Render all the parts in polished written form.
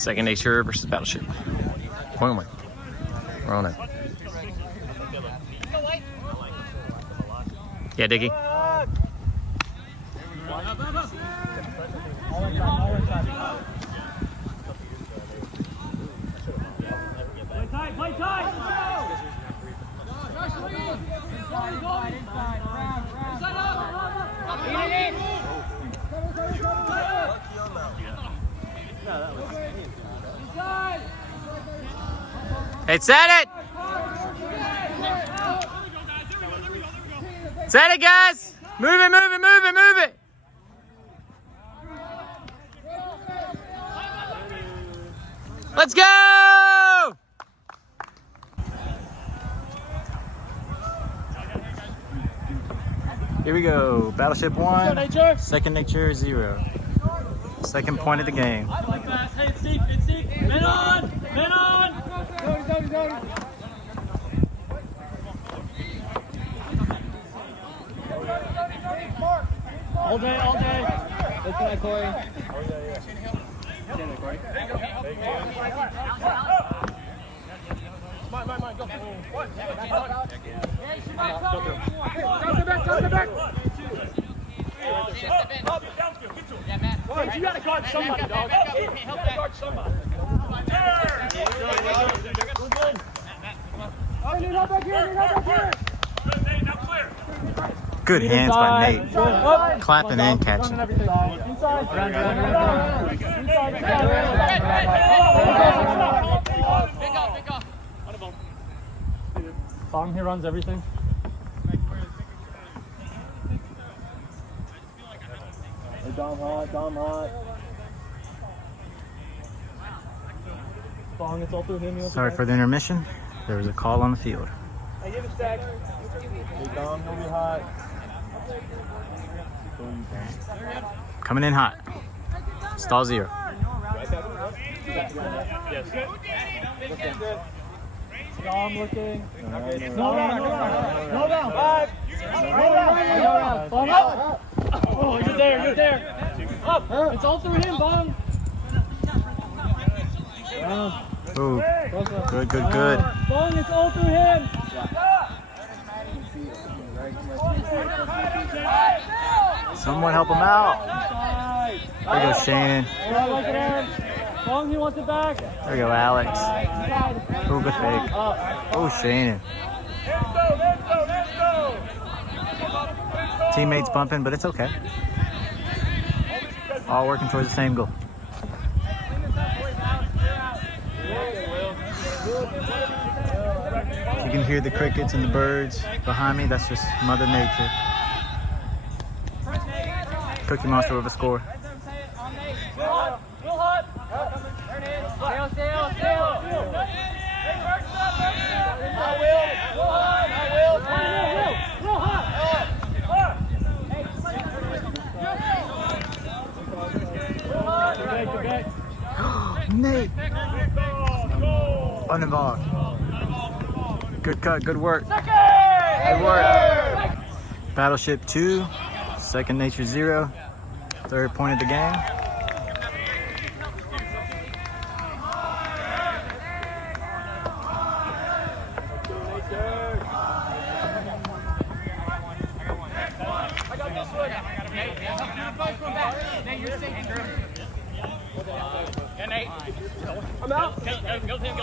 Second Nature versus Battleship. Point one. We're on it. Yeah, Dickie. Play tight! Hey, set it! Set it, guys! Move it, move it, move it, move it! Let's go! Here we go. Battleship 1, Second Nature 0. Second point of the game. Hey, it's deep, it's deep. Men on! Men on! All day, all day. Listen at Corey. Stand there, Corey. Mine, go. Come back. You gotta guard somebody, dog. You gotta guard somebody. Good hands by Nate. Clapping and catching. Song here runs everything. Dom hot. Song, it's all through him. Sorry for the intermission. There was a call on the field. Hey, give it stack. Hey, Dom, he'll be hot. Coming in hot. Stall 0. Yes. Dom looking. No down. Back. No down. Oh, you're there. Up. It's all through him, Bong. Ooh. Good. Bong, it's all through him. Someone help him out. There goes Shannon. Bong, he wants it back. There we go, Alex. Ooh, good fake. Oh, Shannon. Teammates bumping, but it's okay. All working towards the same goal. You can hear the crickets and the birds behind me. That's just Mother Nature. Cookie Monster with a score. Nate! Uninvolved. Good cut, good work. Good work. Battleship 2, Second Nature 0. Third point of the game. I'm out. Go to him.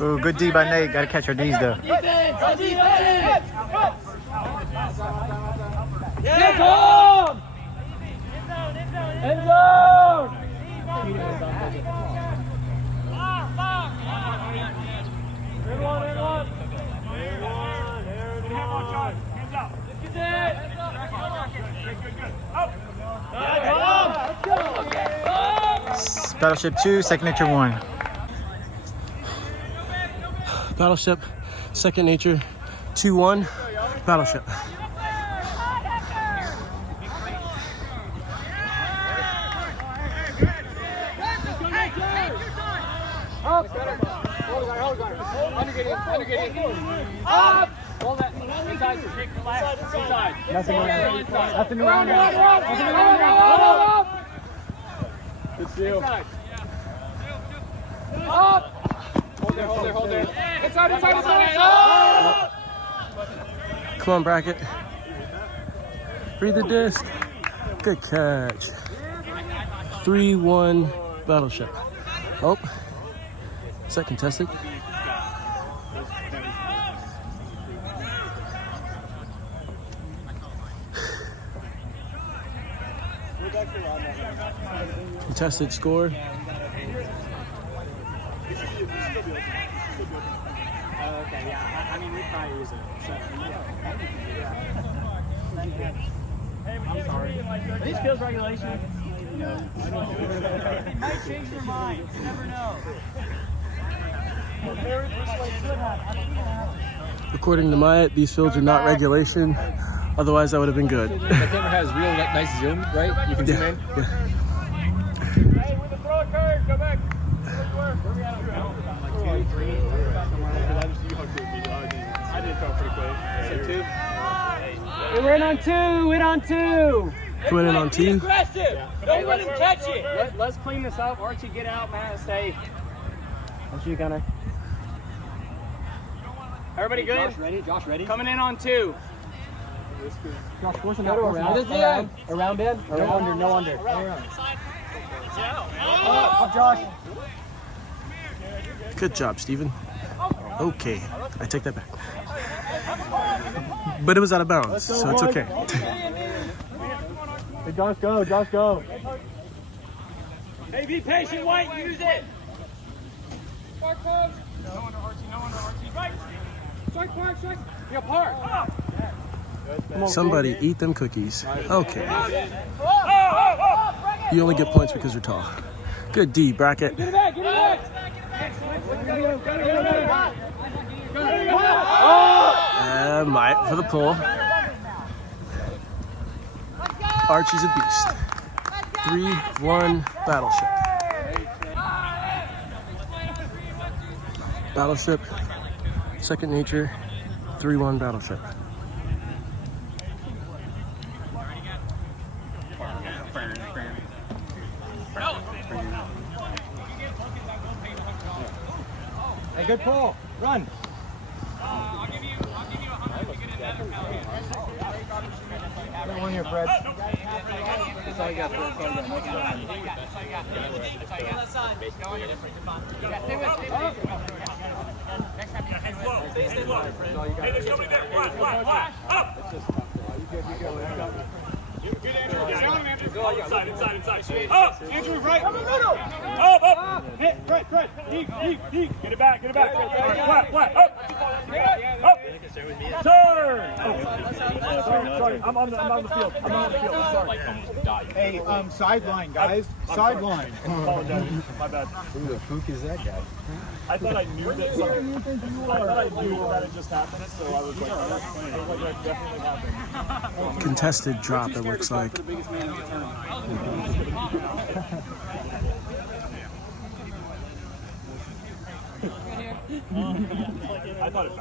Ooh, good D by Nate. Gotta catch our D's though. Yeah, Tom! End zone! Everyone. Hands up. This is it. Battleship 2, Second Nature 1. Battleship, Second Nature, 2-1, Battleship. Up! Nothing around there. Good steal. Up. Hold there. Inside. Come on, bracket. Breathe the disc. Good catch. 3-1 Battleship. Oh, set contested. Contested score. Okay, yeah. I mean, we probably use it. I'm sorry. These fields regulations. It might change your mind. You never know. According to Maya, these fields are not regulation. Otherwise, that would have been good. The camera has real nice zoom, right? You can zoom in. Yeah. Hey, with the throw a curve, go back. Where we at? I did throw pretty quick. So 2. Hey, we're in on 2. Twin in on 2. Aggressive. Don't let him catch it. Let's clean this up. Archie, get out, man. Stay. That's you, Gunner. Everybody good? Josh ready? Coming in on 2. Josh, force him out around. Around, Ben? No under. Up, Josh. Good job, Steven. Okay, I take that back. But it was out of bounds, so it's okay. Hey, Josh, go. Hey, be patient, White. Use it. Strike, Park. No under Archie. Strike. Yeah, Park. Somebody eat them cookies. Okay. You only get points because you're tall. Good D, bracket. Get it back. Myatt for the pull. Archie's a beast. 3-1 Battleship. Battleship, Second Nature, 3-1 Battleship. Hey, good pull. Run. That one here, Fred. That's all you got, Fred. Hey, there's somebody there. Flat. Up. Inside. Up. Andrew, right. Up. Hit, Fred. Deep. Get it back. Flat. Up. Turn. Sorry. I'm on the field. Sorry. Hey, sideline, guys. Sideline. Apologize. My bad. Who the fuck is that guy? I thought I knew that had just happened, so I was like, that definitely happened. Contested drop, it looks like. I thought it was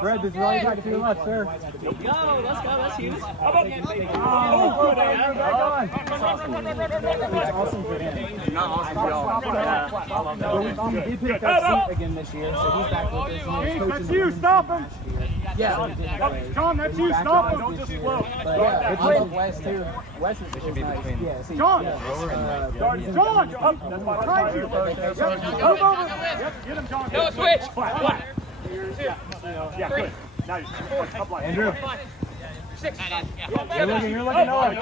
Fred, this is all you got to do left, sir. Yo, let's go. That's huge. How about good, It's awesome for him. Not awesome for y'all. He picked up seat again this year, so he's back with us. That's you, stop him! Yeah. John, that's you, stop him! Don't just float. Yeah, I love Wes too. Wes is should be between. Yeah, see, John! John! Up! Try to! Move over! Yep, get him, John. No, switch. Flat. Yeah, good. Now you're up line. Andrew. You're looking Noah.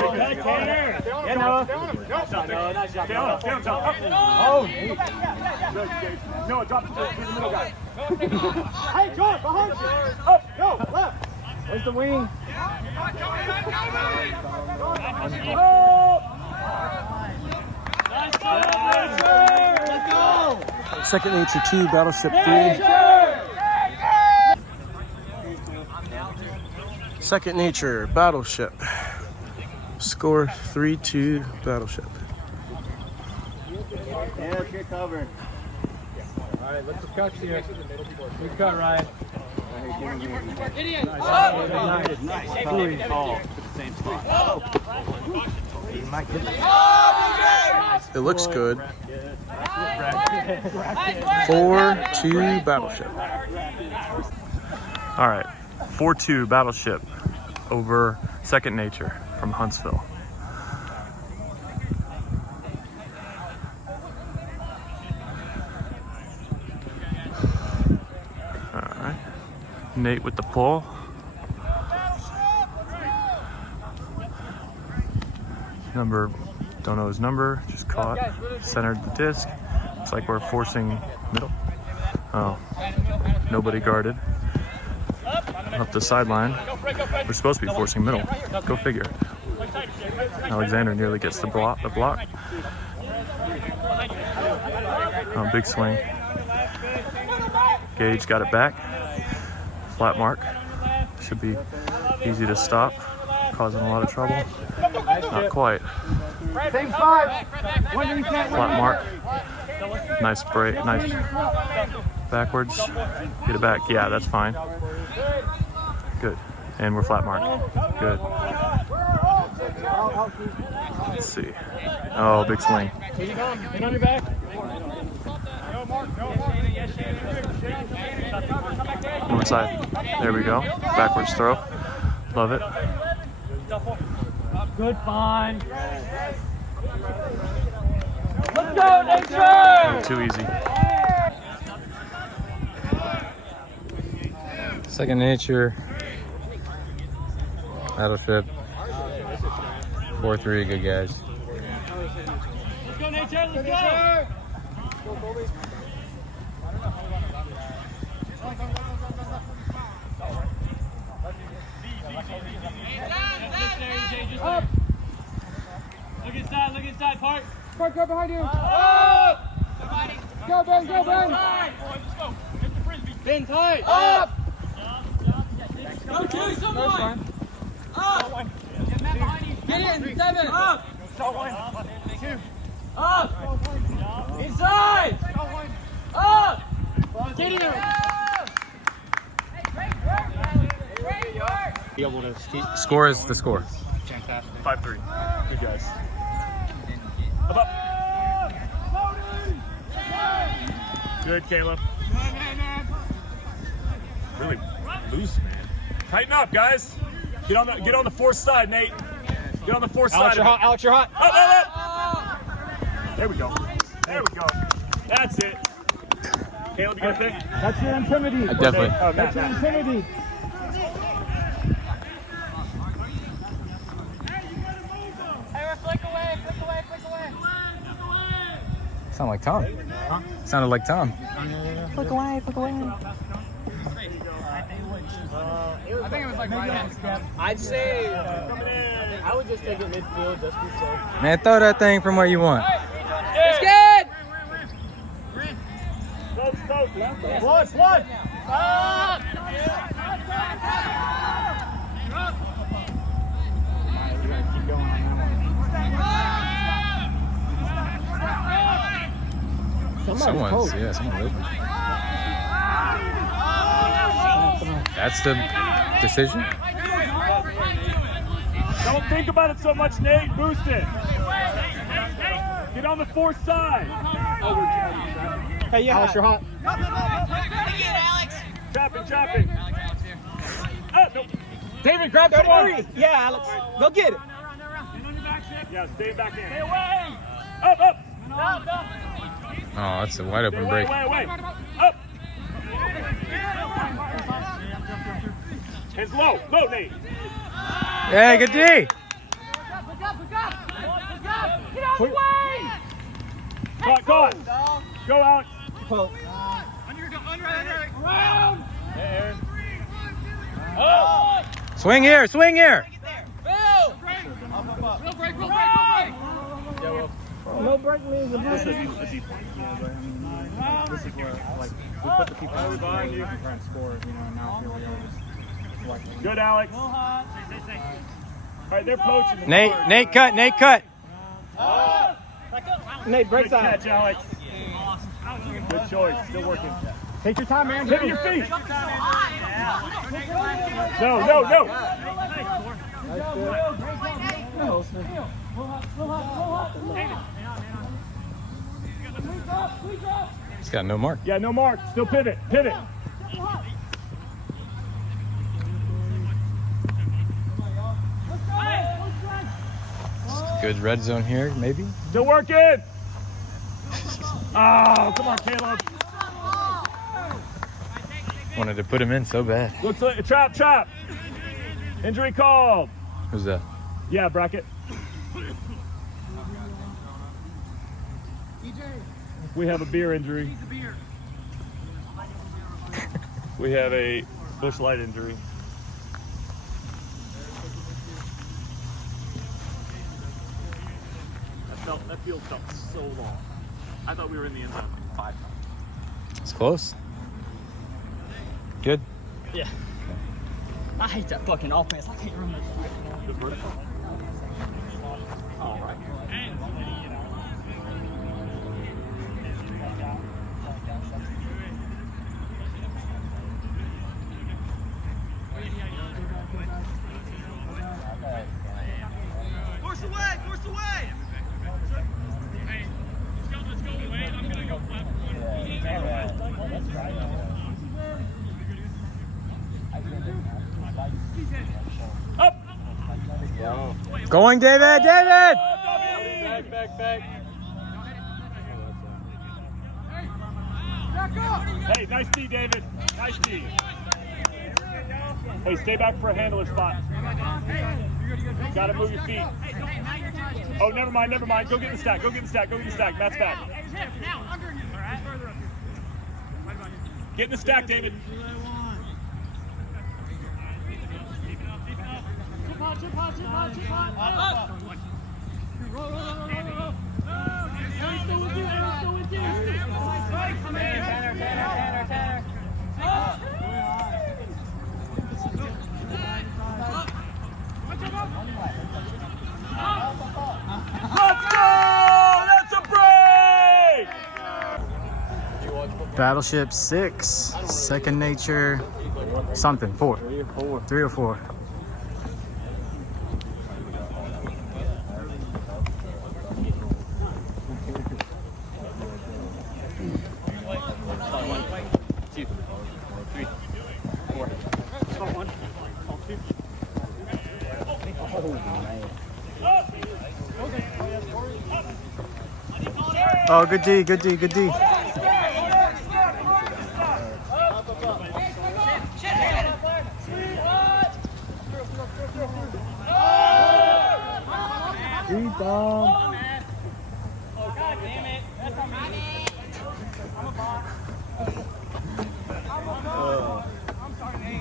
Yeah, Noah. Down, John. Oh, Noah, drop to the middle guy. hey, John, behind you. Up, go, left. Where's the wing? Let's go. Second Nature 2, Battleship 3. Second Nature, Battleship. Score 3-2 Battleship. Yeah, get covered. All right, let's cut here. Good cut, Ryan. It looks good. 4-2 Battleship. All right, 4-2 Battleship over Second Nature from Huntsville. All right, Nate with the pull. Number, don't know his number, just caught, centered the disc. Looks like we're forcing middle. Oh, nobody guarded. Up the sideline. We're supposed to be forcing middle. Go figure. Alexander nearly gets the block. Oh, big swing. Gage got it back. Flat mark. Should be easy to stop. Causing a lot of trouble. Not quite. Same spot. Flat mark. Nice break. Nice backwards. Get it back. Yeah, that's fine. Good. And we're flat mark. Good. Let's see. Oh, big swing. North side. There we go. Backwards throw. Love it. Good find. Let's go, Nature! Too easy. Second Nature. Battleship. 4-3, good guys. Let's go, Nature! Let's go! Up. Look inside, Park. Park, go behind you. Up. Go, Ben, go, Ben. Ben tight. Up. Go to someone. Up. Get in, 7. Up. Up. Inside. Up. Get in. Be able to Score is the score. 5-3. Good guys. Up. Good, Caleb. Really loose, man. Tighten up, guys. Get on the fourth side, Nate. Get on the fourth side. Alex, you're hot. Up. There we go. That's it. Caleb, you got a pick? That's your intimidity. Definitely. Oh, That's your intimidity. Sound like Tom. Sounded like Tom. Flick away. I think it was like right at step. I'd say I would just take it midfield just to be safe. Man, throw that thing from where you want. It's good. One. Someone open. That's the decision. Don't think about it so much, Nate. Boost it. Get on the fourth side. Hey, yeah. Alex, you're hot. Chopping. No. David, grab somebody. Yeah, Alex. Go get it. Yeah, stay back in. Stay away. Up. Oh, that's a wide open break. Away. Up. Hands low, Nate. Yeah, good D. Get out the way. Caught. Go, Alex. Around. Swing here. Bill. Real break. No break means This is where, like, we put the people on the behind you and try and score, now here we are just watching. good, Alex. All right, they're poaching. Nate cut. Nate, break Good side. catch, Alex. Good choice. Still working. Take your time, man. Hit your feet. No. He's got no mark. Yeah, no mark. Still pivot. Good red zone here, maybe. Still working. Oh, come on, Caleb. Wanted to put him in so bad. Looks like a trap. Injury called. Who's that? Yeah, bracket. We have a beer injury. We have a Bush Light injury. That field felt so long. I thought we were in the end zone 5 times. It's close. Good. Yeah. I hate that fucking offense. I can't run this. All right. Force away! Hey, let's go, Wade. I'm gonna go flat one. Up! Going, David! Back. Hey, nice D, David. Nice D. Hey, stay back for a handler spot. Gotta move your feet. Oh, never mind. Go get the stack. Matt's back. Get in the stack, David. Chip hot. Roll. Still with you. Tanner. Let's go! That's a break! Battleship 6, Second Nature, something, 4. 3 or 4. Oh, good D.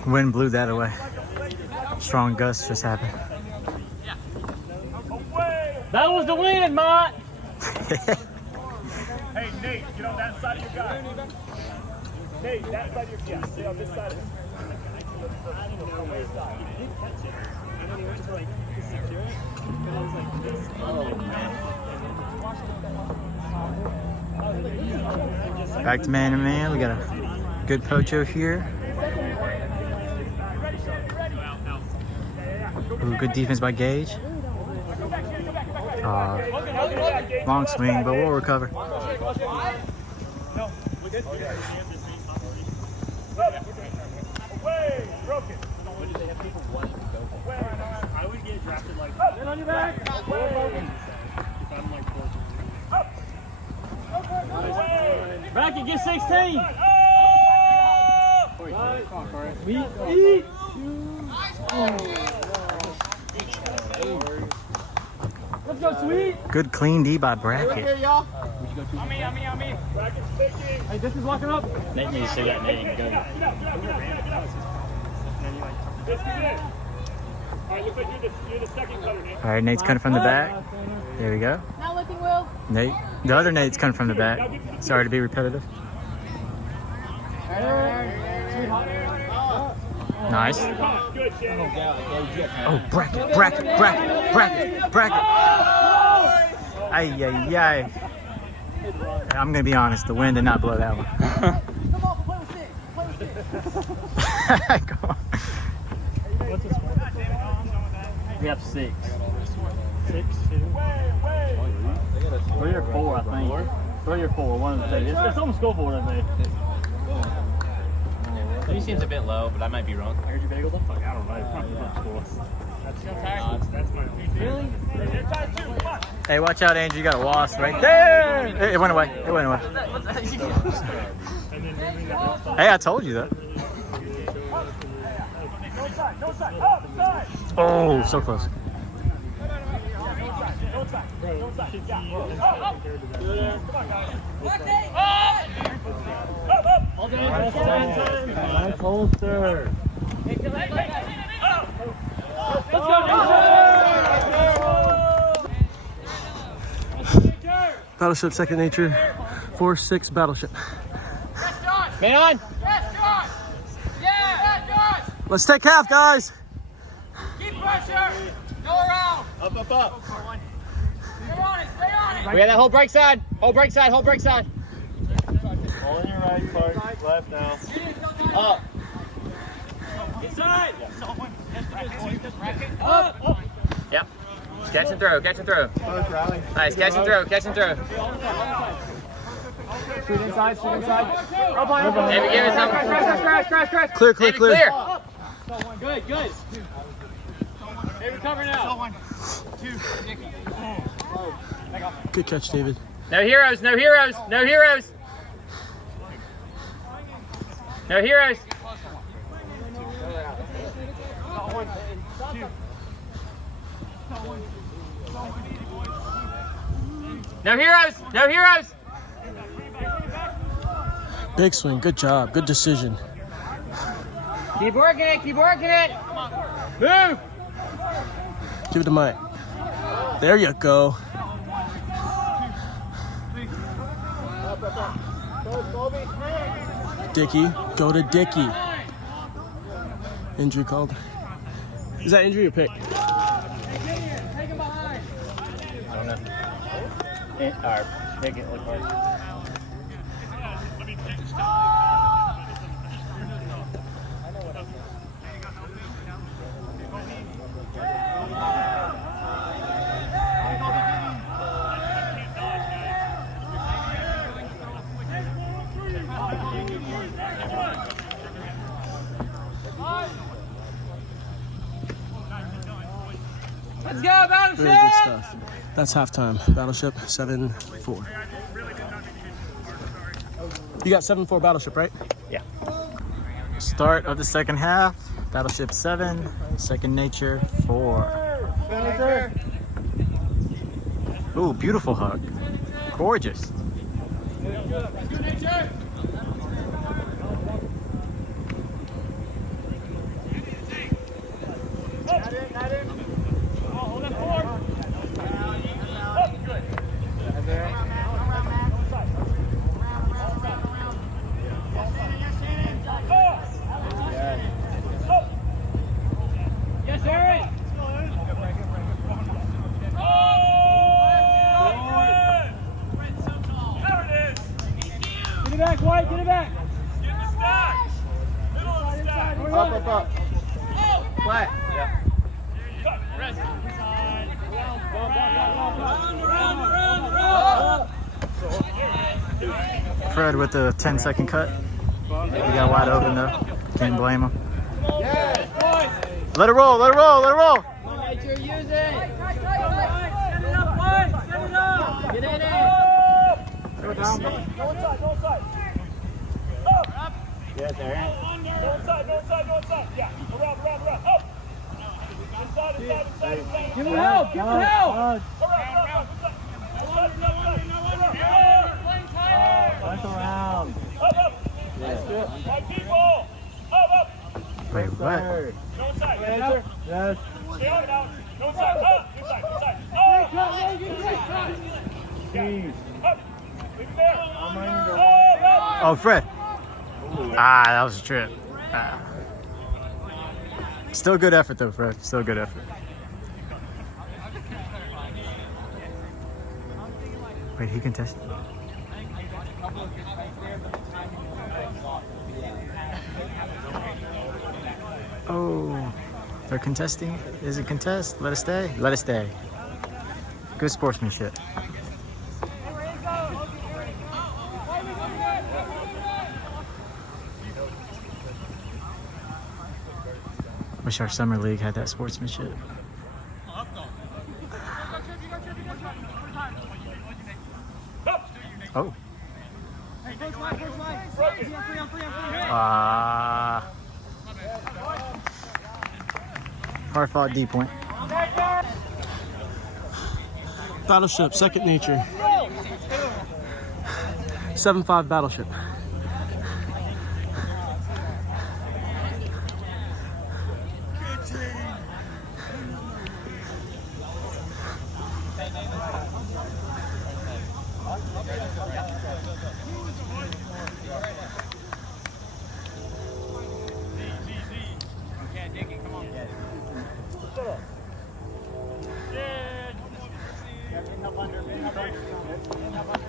Wind blew that away. Strong gusts just happened. That was the win, Mott. Hey, Nate, get on that side of your guy. Nate, that side of your guy. Stay on this side of him. Back to man-to-man. We got a good pocho here. Ooh, good defense by Gage. Long swing, but we'll recover. Back and get 16. Let's go, sweet. Good clean D by Bracket. On me. Hey, this is locking up. Nate needs to say that name. Go. You're the second cutter, Nate. All right, Nate's coming from the back. There we go. Not looking, Will. Nate. The other Nate's coming from the back. Sorry to be repetitive. Nice. Good, Shannon. Oh, bracket. Ay. I'm going to be honest. The wind did not blow that one. Come on. We have 6. 6, 2. 3 or 4, I think. 3 or 4, one of the two. It's on the scoreboard, I think. 3 seems a bit low, but I might be wrong. I heard you bagel them? Fuck, I don't know. That's my really? Hey, watch out, Andrew. You got a wasp right there. It went away. It went away. Hey, I told you that. Oh, so close. Nice holster. Let's go, Battleship, second nature. 4-6 Battleship. Man on! Let's take half, guys. Keep pressure! Go around! Up. Stay on it! Stay on it! We have that whole break side. Whole break side. All in your right, Clark. Left now. Up. Inside! Up. Yep. Catch and throw. Nice. Catch and throw. Shoot inside. Maybe give it some. Crash. Clear. Clear. Good. Hey, recover now. Good catch, David. No heroes. Big swing. Good job. Good decision. Keep working it. Move. Give it to Mike. There you go. Dickey. Go to Dickey. Injury called. Is that injury or pick? Make it look hard. Let's go, Battleship! Very good stuff. That's halftime. Battleship 7-4. You got 7-4 Battleship, right? Yeah. Start of the second half. Battleship 7, second nature 4. Ooh, beautiful hug. Gorgeous. Get it back. Get the stack! Middle of the stack! Up. Flat. Yeah. Rest. Fred with the 10-second cut. He got wide open though. Can't blame him. Let it roll. Get in it! Go down. Go inside. Yeah, there. Go inside. Yeah, around. Up! Inside. Give him help. Around. Nice around. Up! My people! Up! Wait, what? Go inside. Yes. Stay on it out. Go inside. Up! Inside. Jeez. Up! Leave it there. Oh, Fred. That was a trip. Still good effort though, Fred. Still good effort. Wait, he contested? Oh, they're contesting. Is it contest? Let it stay. Let it stay. Good sportsmanship. Wish our summer league had that sportsmanship. Oh. Hard fought D point. Battleship, second nature. 7-5 Battleship.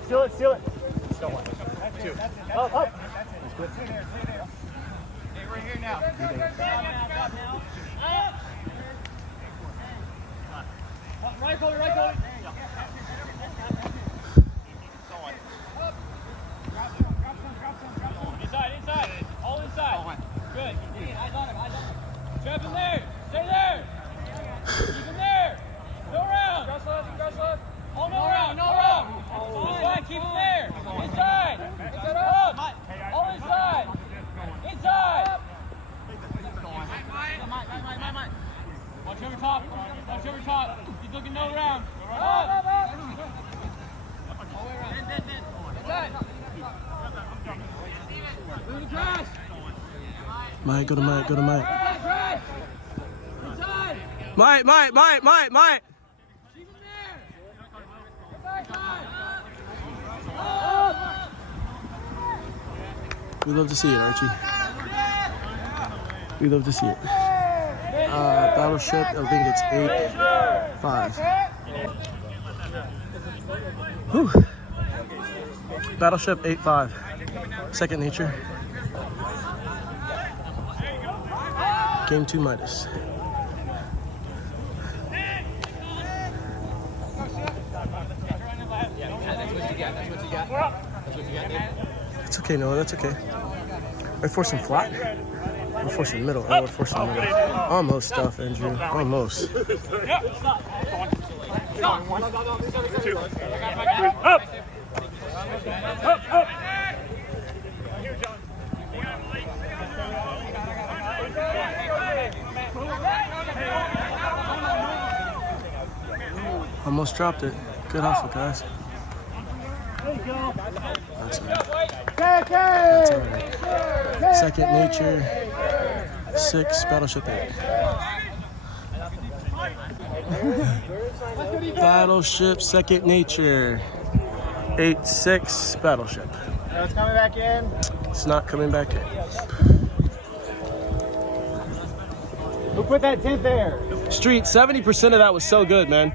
Seal it, seal it. Two. Up, up. We're here now. Right goalie, right goalie. Inside, inside. All inside. Good. Eyes on him, eyes on him. Trap him there. Stay there. Keep him there. Go around. Cross left. Oh, no round, no round. Inside, keep him there. Inside. Up. All inside. Inside. Watch over top. Watch over top. He's looking no round. Up. All the way around. Inside. Move the trash. Mike, go to Mike, go to Mike. Inside. Inside. Mike. Keep him there. Inside. We love to see it, Archie. We love to see it. Battleship, I think it's 8-5. Whew. Battleship 8-5. Second nature. Game 2 Midas. It's okay, Noah, that's okay. Are we forcing flat? We're forcing middle. Oh, we're forcing middle. Almost stuff, Andrew. Almost. Up. Up. Almost dropped it. Good hustle, guys. That's all right. That's all right. Second nature, 6, Battleship 8. Battleship, second nature, 8-6, Battleship. No, it's coming back in. It's not coming back in. Who put that tent there? Street, 70% of that was so good, man.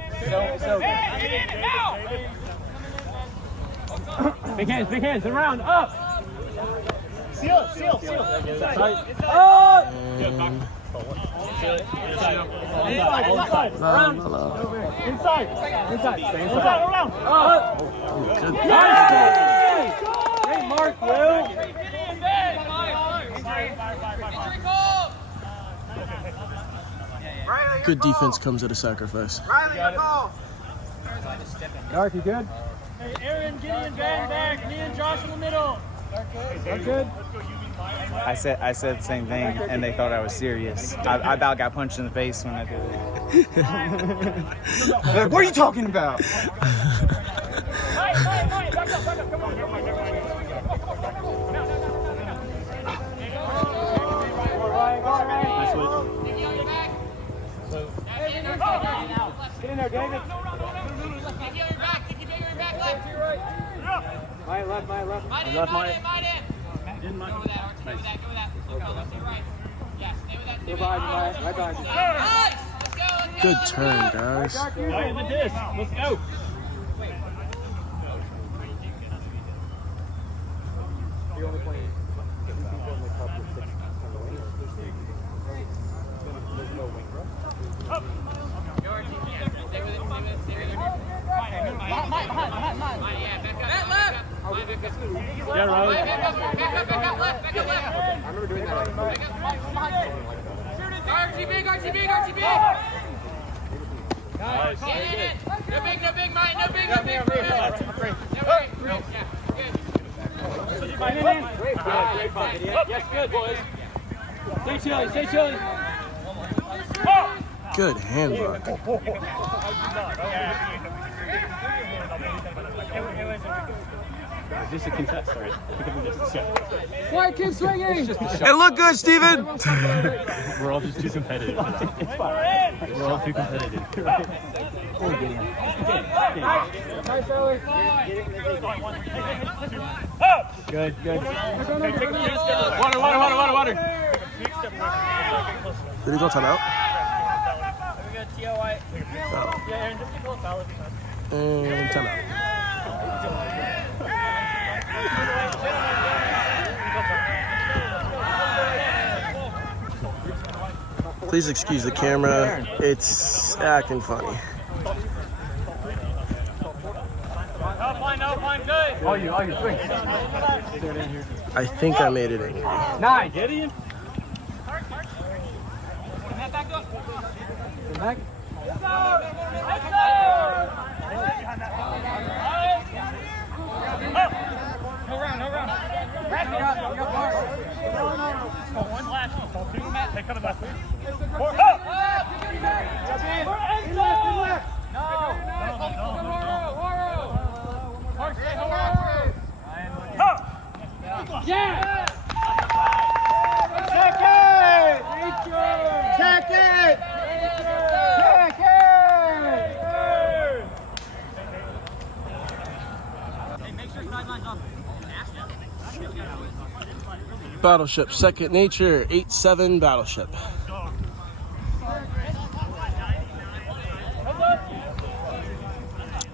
So Big hands, around, up! Seal. Inside. Oh! Inside. Inside. Around. Oh, good. Great mark, Will. Good defense comes at a sacrifice. Dark, you good? Hey, Aaron, Gideon, Van back. Me and Josh in the middle. Dark, good? I said the same thing, and they thought I was serious. I about got punched in the face when I did it. Like, what are you talking about? Mike, back up, come on. Get in there, David. My left. Go behind you, right behind you. Good turn, guys. Right in the disc. Let's go. Archie big. Nice. No big, Mike. No big. Great fight. Yes, good, boys. Stay chilly. Good handbook. Just a contest, sorry. Quiet, keep swinging. It looked good, Steven. We're all just too competitive. We're all too competitive. Good. Water. Did he go timeout? And timeout. Please excuse the camera. It's acting funny. Oh, you swing. I think I made it angry. Nice. Gideon. Back. No round. One last. Hey, coming back. Yeah! Battleship, second nature, 8-7 Battleship.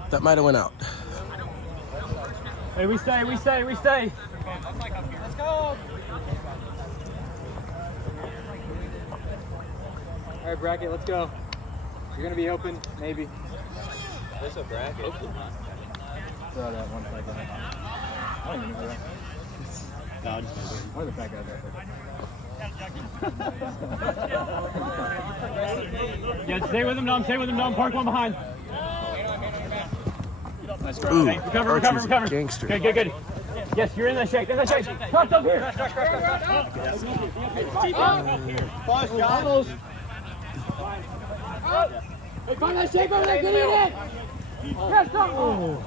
That might have went out. Hey, we stay. Let's go! All right, bracket, let's go. You're gonna be open, maybe. There's a bracket. Throw that one flag down. I don't even know that. No, I'm just gonna do it. One of the fat guys out there. Yeah, stay with him, Dom. Park one behind. Ooh, Recover. gangster. Good. Yes, you're in that shake. Tucked up here. Hey, find that shape over there, get in it! Yes, go!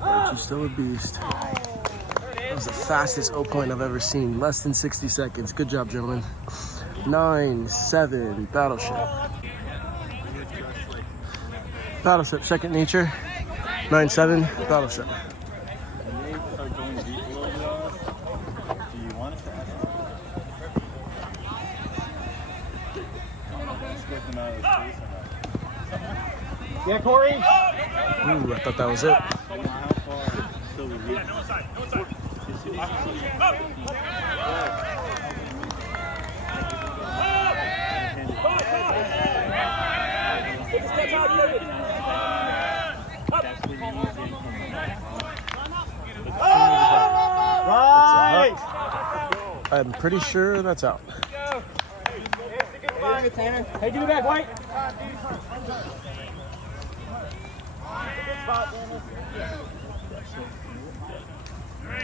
Archie's still a beast. That was the fastest O point I've ever seen. Less than 60 seconds. Good job, gentlemen. 9-7 Battleship. Battleship, second nature. 9-7 Battleship. Yeah, Corey. Ooh, I thought that was it. Right. I'm pretty sure that's out. Hey, give me back, White.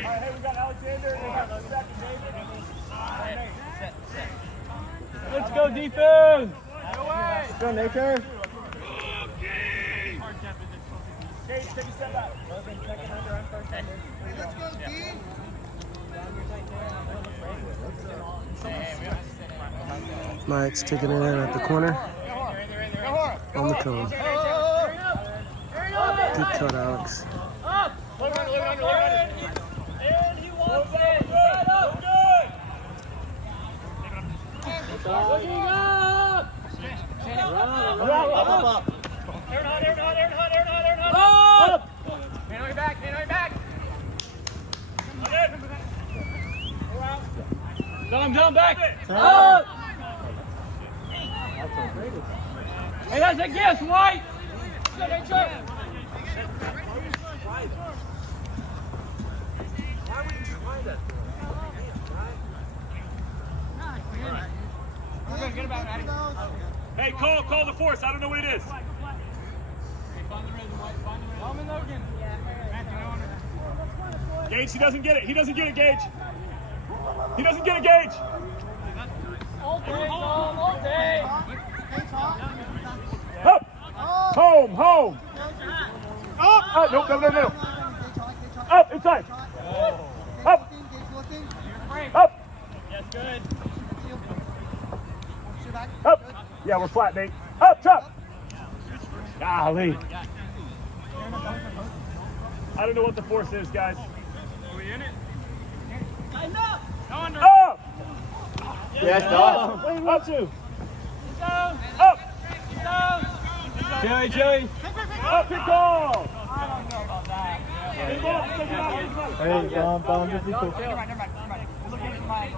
Hey, we got Alexander. Let's go, defense. Let's go, nature. Take a step back. Mike's taking it in at the corner. On the cone. Good cut, Alex. And he wants it! Looking up! Up. Aaron hot! Up! Man on your back! Down, back. Up! Hey, that's a guess, White. Hey, call the force. I don't know what it is. Gage, he doesn't get it. He doesn't get it, Gage. He doesn't get it, Gage. All day, Tom, all day. Up. Home, home. Up. No. Up, inside. Up. Up. Yes, good. Up. Yeah, we're flat, Nate. Up, top. Golly. I don't know what the force is, guys. Are we in it? Up. Yes, dog. What do you want to? Down. Up. Down. Joey. Up, good call. I don't know about that. Good ball. Take it out. Hey, Dom, just be cool. Never mind. Look at my.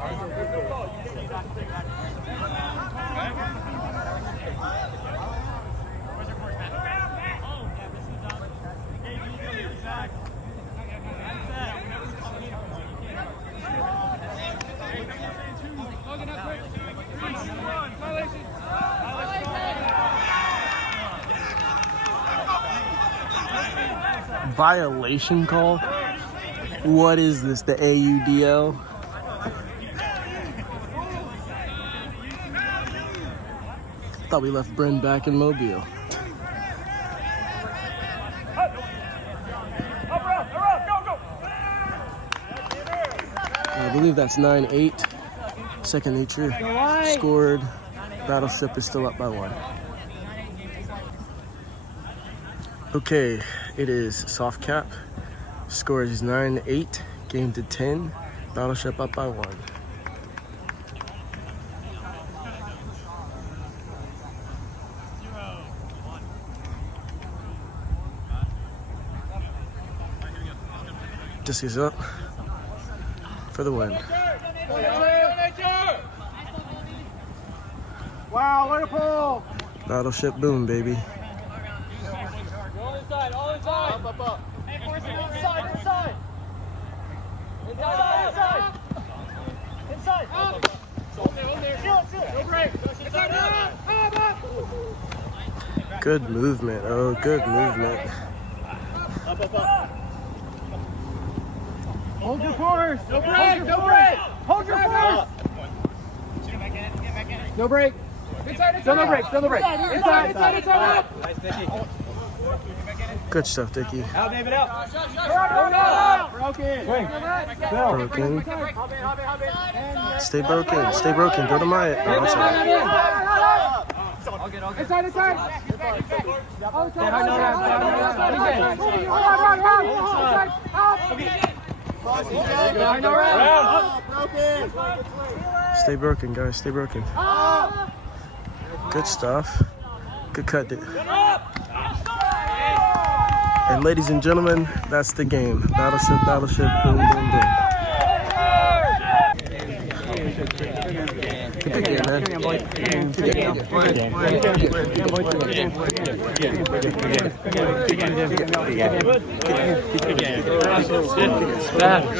Violation call? What is this, the AUDL? Thought we left Bryn back in Mobile. I believe that's 9-8. Second Nature scored. Battleship is still up by 1. Okay, it is soft cap. Score is 9-8. Game to 10. Battleship up by 1. Disc is up for the win. Wow, what a pull! Battleship boom, baby. All inside, all inside. Up. Hey, force it inside. Inside. Up. Seal it. No break. Inside, up. Good movement. Oh, good movement. Hold your force! No break. Hold your force! No break! Inside. Still no break! Inside! Up! Good stuff, Dickie. Out, David, out! Broken! Broken. Stay broken. Stay broken. Go to my outside. Inside! Stay broken, guys. Stay broken. Good stuff. Good cut, dude. And ladies and gentlemen, that's the game. Battleship, boom, boom, boom. Good game, man. Good game.